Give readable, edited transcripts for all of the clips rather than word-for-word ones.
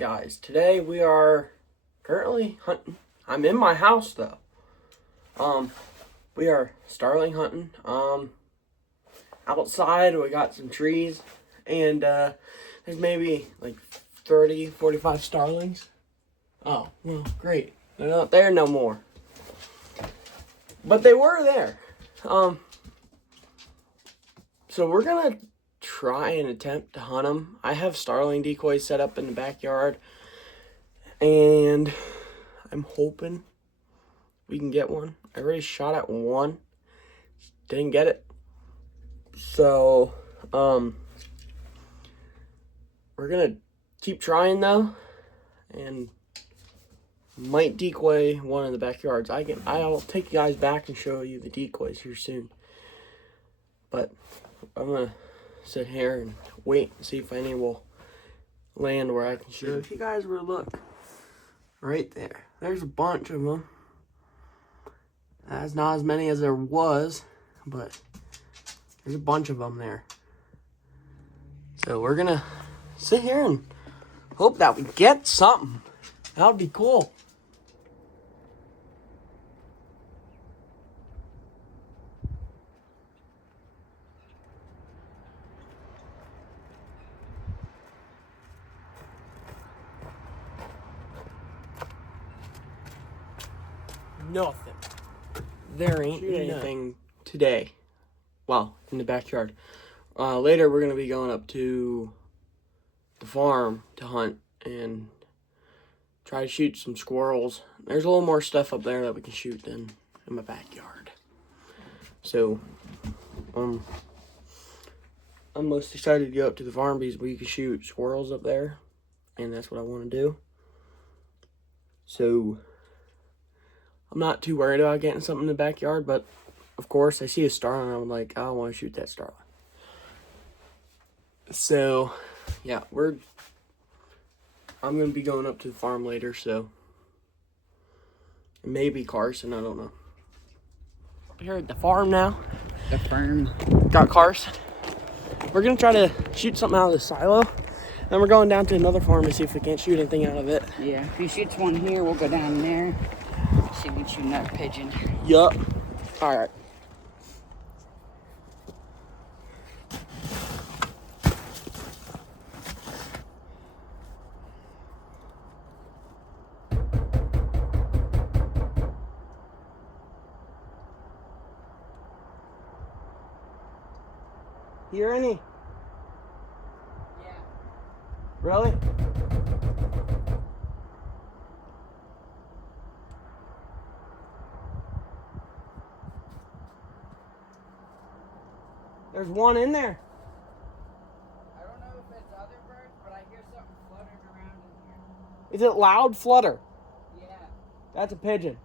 guys, today we are currently hunting. I'm in my house though. We are starling hunting. Outside we got some trees and there's maybe like 30, 45 starlings. Oh, well, great. They're not there no more. But they were there. So we're gonna try and attempt to hunt them. I have starling decoys set up in the backyard, and I'm hoping we can get one. I already shot at one, didn't get it. So, we're gonna keep trying though, and might decoy one in the backyards. I'll take you guys back and show you the decoys here soon. But I'm gonna sit here and wait and see if any will land where I can shoot. So if you guys were to look right there, there's a bunch of them. That's not as many as there was, but there's a bunch of them there. So we're gonna sit here and hope that we get something. That would be cool. Nothing. There ain't anything today. Well, in the backyard. Later we're going to be going up to the farm to hunt and try to shoot some squirrels. There's a little more stuff up there that we can shoot than in my backyard. So, I'm most excited to go up to the farm because we can shoot squirrels up there. And that's what I want to do. So, I'm not too worried about getting something in the backyard, but of course I see a starling and I'm like, I want to shoot that starling. So, yeah, I'm going to be going up to the farm later, so maybe Carson, I don't know. Here at the farm now. The farm. Got Carson. We're going to try to shoot something out of the silo. Then we're going down to another farm to see if we can't shoot anything out of it. Yeah, if he shoots one here, we'll go down there. See if we can shoot another pigeon. Yup. All right. Hear any? Yeah. Really? There's one in there. I don't know if it's other birds, but I hear something fluttering around in here. Is it loud flutter? Yeah. That's a pigeon.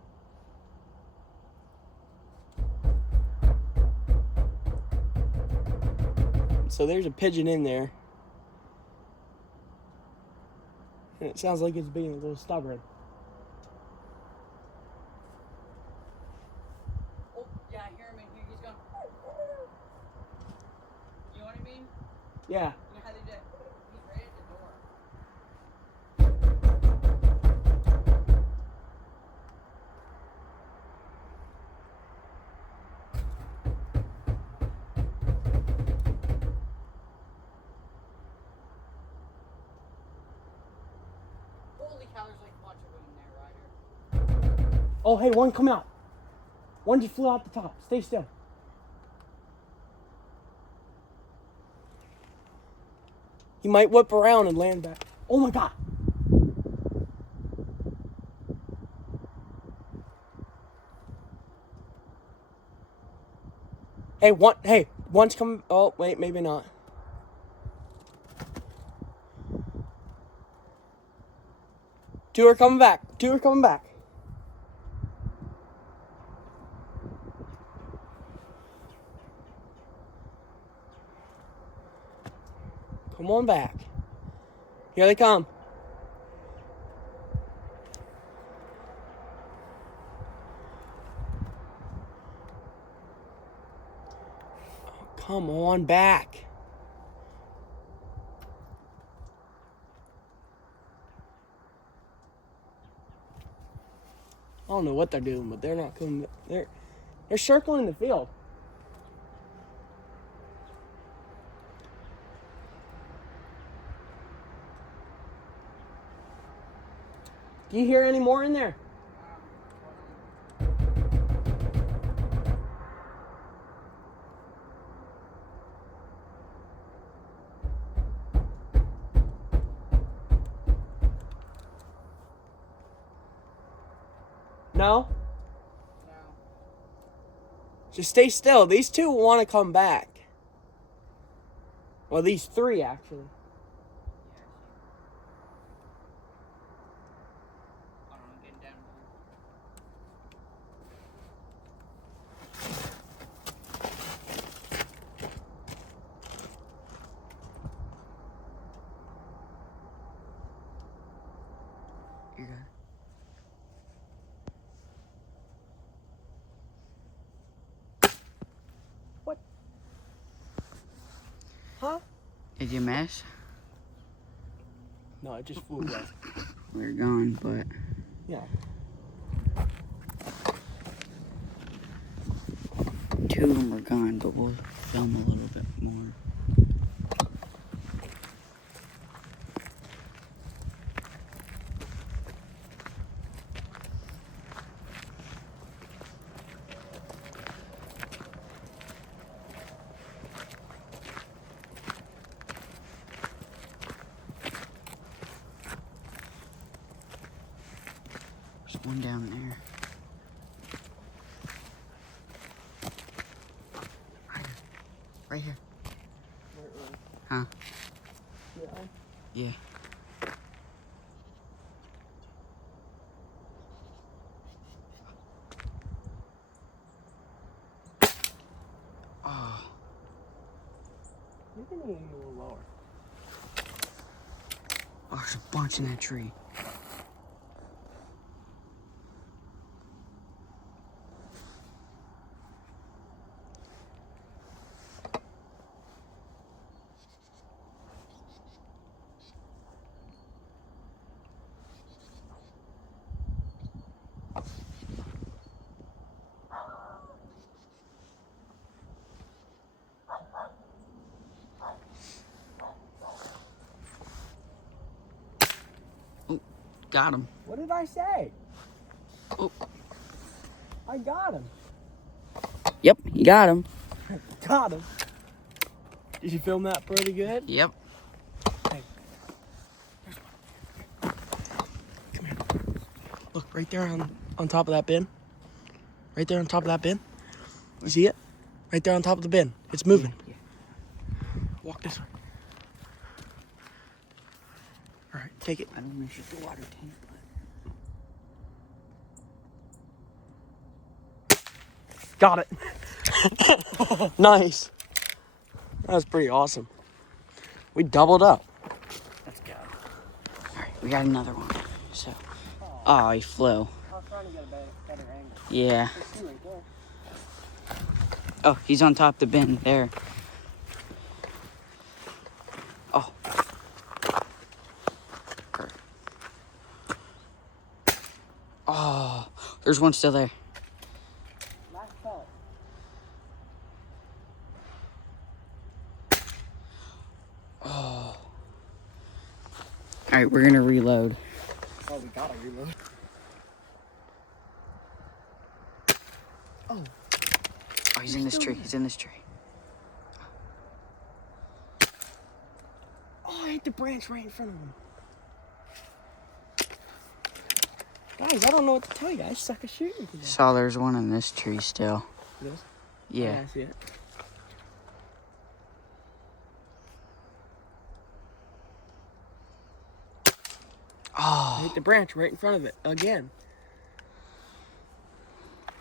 So there's a pigeon in there. And it sounds like it's being a little stubborn. Oh, yeah, I hear him in here. He's going. You know what I mean? Yeah. You know how they did? He's right at the door. Holy cow, there's like a bunch of them in there, Ryder. Oh, hey, one come out. One just flew out the top. Stay still. He might whip around and land back. Oh my God. Hey, one's coming. Oh, wait, maybe not. Two are coming back. Come on back. Here they come. Come on back. I don't know what they're doing, but they're not coming. They're circling the field. Do you hear any more in there? No? No. Just stay still. These two want to come back. Well, these three, actually. Hold on, I'm getting down here. You got it. What? Huh? Did you miss? No, it just flew away. We're gone, but Yeah. two of them are gone, but we'll film a little bit more. There's one down there. Right here. Huh? Yeah. Oh, You can even go a little lower. oh, there's a bunch in that tree. Oh, got him. What did I say? Oh. I got him. Yep, you got him. Got him. Did you film that pretty good? Yep. Hey. Come here. Look, right there on top of that bin. Right there on top of that bin. You see it? Right there on top of the bin. It's moving. Yeah. Walk this way. All right, take it. I don't want to shoot the water tank, but Got it. Nice. That was pretty awesome. We doubled up. let's go. All right, we got another one. So, oh, he flew. I was trying to get a better angle. Yeah. Let's see right there. Oh, he's on top of the bin there. Oh. Oh, there's one still there. Last pellet. Oh. All right, we're gonna reload. Oh, we gotta reload. Oh. Oh, he's in this tree. He's in this tree. Oh, I hit the branch right in front of him. Guys, I don't know what to tell you. I suck at shooting today. Saw there's one in this tree still. This? Yeah. I see it. I Oh. hit the branch right in front of it again.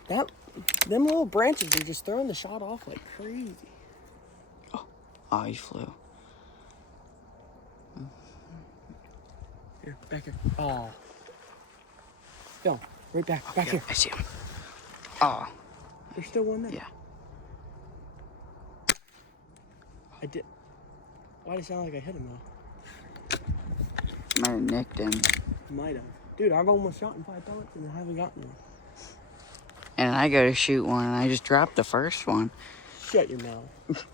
Them little branches are just throwing the shot off like crazy. Oh, he flew. Here, back here. Oh. Go. Right back Yeah, here. I see him. Oh. There's still one there. Yeah. I did. Why did it sound like I hit him though? Might have nicked him. Might have. Dude, I've almost shot in 5 pellets and I haven't gotten one. And I go to shoot one, and I just dropped the first one. Shut your mouth.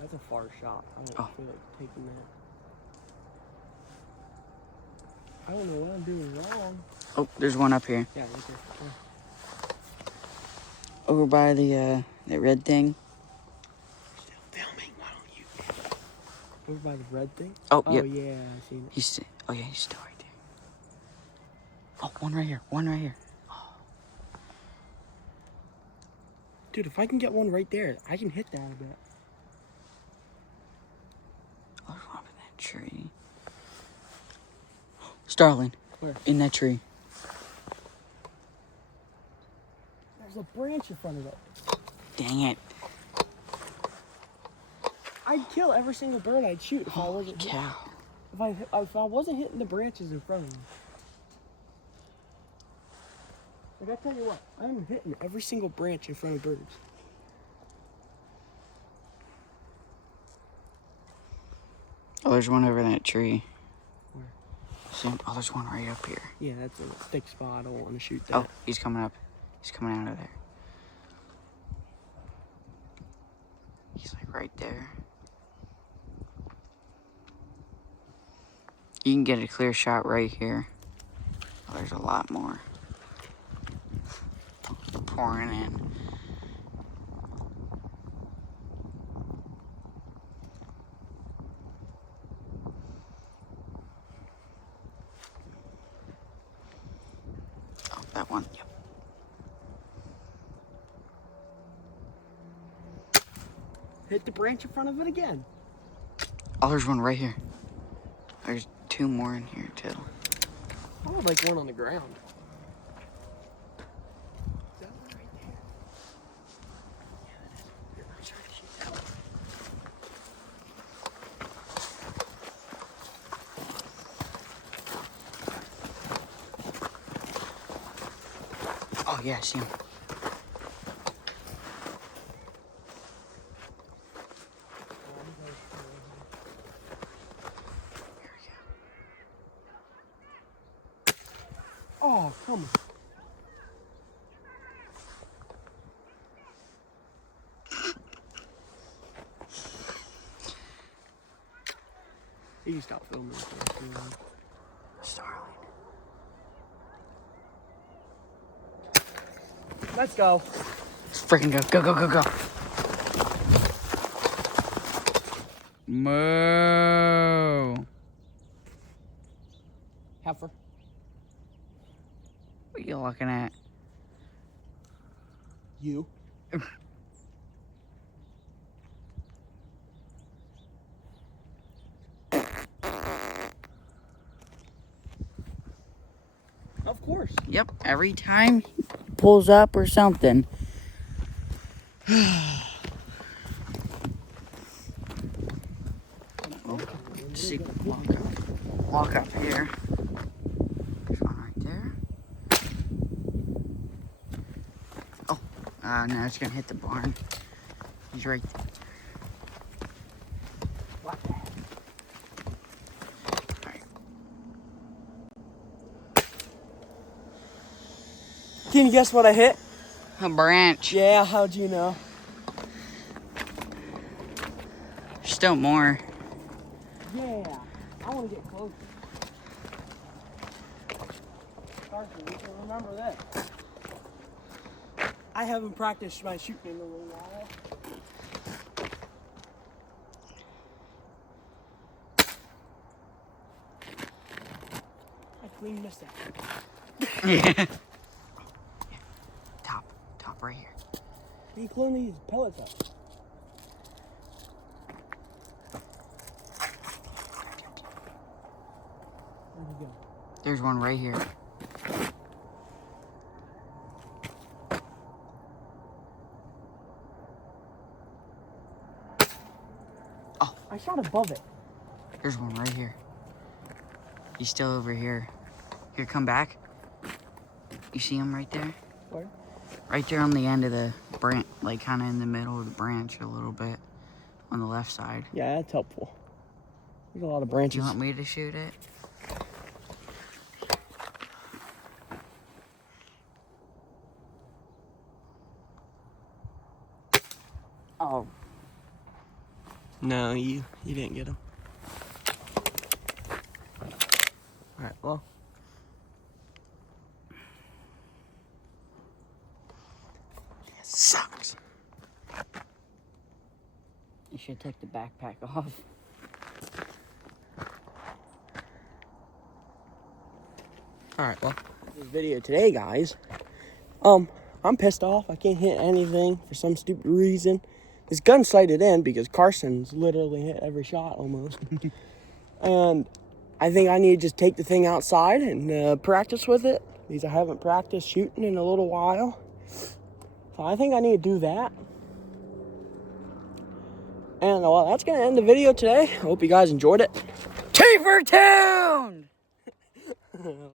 That's a far shot. I don't feel like taking that. I don't know what I'm doing wrong. Oh, there's one up here. Yeah, right there. Yeah. Over by the that red thing. Still filming. Why don't you? Over by the red thing? Oh, Oh yep. yeah, I seen it. He's still right there. Oh, one right here. Dude, if I can get one right there, I can hit that a bit. Oh, there's one up in that tree. Starling. Where? In that tree. There's a branch in front of it. Dang it. I'd kill every single bird I'd shoot if I wasn't Cow. if I wasn't hitting the branches in front of me. Like I tell you what, I'm hitting every single branch in front of birds. Oh, there's one over that tree. Where? Oh, there's one right up here. Yeah, that's a thick spot. I don't want to shoot that. Oh, he's coming up. He's coming out of there. He's like right there. You can get a clear shot right here. Oh, there's a lot more. They're pouring in. Oh, that one. Yep. Hit the branch in front of it again. Oh, there's one right here. There's two more in here too. I would like one on the ground. Is that one right there? Yeah, that is. Here, I'm trying to shoot that one. Oh yeah, I see him. Oh, come on. You can stop filming. Starling. Let's go. Let's freaking go. Go. Moo. Heifer. What are you looking at? You. Of course. Yep, every time he pulls up or something. See, walk up here. There's one right there. Oh, no, it's gonna hit the barn. He's right there. Can you guess what I hit? A branch. Yeah, how'd you know? Still more. Yeah, I want to get closer. Carson, you can remember this. I haven't practiced my shooting in a little while. I clean missed that. Yeah. Top right here. You clean these pellets up. Where'd you go? There's one right here. Oh, I shot above it. there's one right here. He's still over here. Here, come back. You see him right there? Where? Right there on the end of the branch, like kind of in the middle of the branch a little bit on the left side. Yeah, that's helpful. There's a lot of Do branches. you want me to shoot it? No, you didn't get him. All right, well. It sucks. You should take the backpack off. All right, well, this video today, guys. I'm pissed off. I can't hit anything for some stupid reason. This gun sighted in because Carson's literally hit every shot almost. And I think I need to just take the thing outside and practice with it because I haven't practiced shooting in a little while. So I think I need to do that. And well, that's going to end the video today. I hope you guys enjoyed it. Keep her tuned!